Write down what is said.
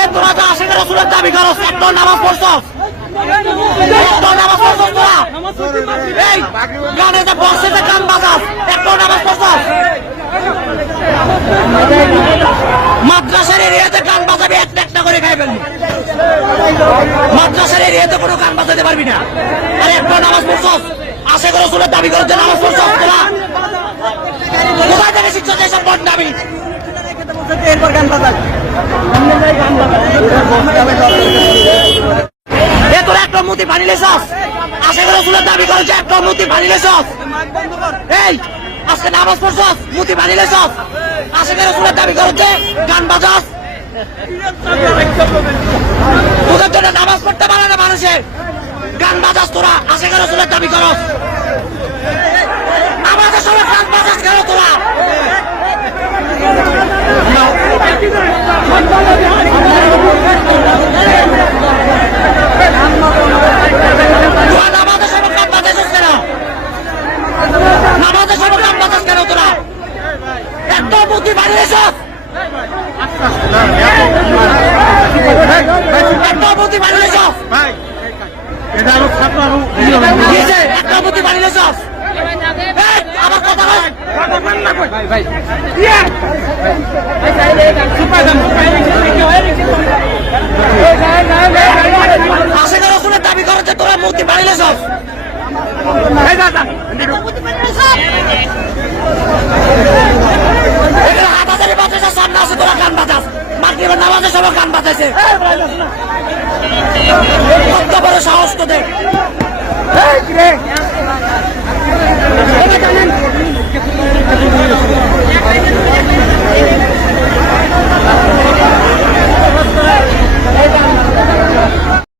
এ তোরা তো দাবি করস একটা নামাজ পড়ছস মাদ্রাসার এরিয়াতে গান বাজাবি, একটা একটা করে খাই ফেলবি। মাদ্রাসার এরিয়াতে কোনো গান বাজাতে পারবি না। আর একটা নামাজ পড়ছস আশিকের রসুলের দাবি করস যে নামাজ পড়ছস তোরা। কোথায় থেকে এসব বট দাবি এরপর গান বাজান একটা মূর্তি বানিলে সস। আশা করে রসুলের দাবি করেছে একটা মূর্তি বানিলে সস। এই, আজকে নামাজ পড়ছস মূর্তি বানিলে সস। আশা করে রসুলের দাবি করেছে, গান বাজাস। তোদের জন্য নামাজ পড়তে পারে না মানুষের। গান বাজাস তোরা আশা করে রসুলের দাবি করস আমাদের সবাই গান বাজাস কেন তোরা তোরা নামাজের সময় গান বাজাইছিস কেন নামাজের সময় গান বাজাস কেন তোরা একটা মূর্তি বানিয়েছ একটা মূর্তি বানিয়েছ এটা আরও ছাত্র আরও কিসে? একটা মূর্তি বানিয়েছ আমার কথা হয় ভাই ভাই। আশিকা রসুলের দাবি করেছে তোরা মূর্তি বানিলে সব এখানে মাগরিবের নামাজের গান বাজাইছে। সাহস তোদের। এই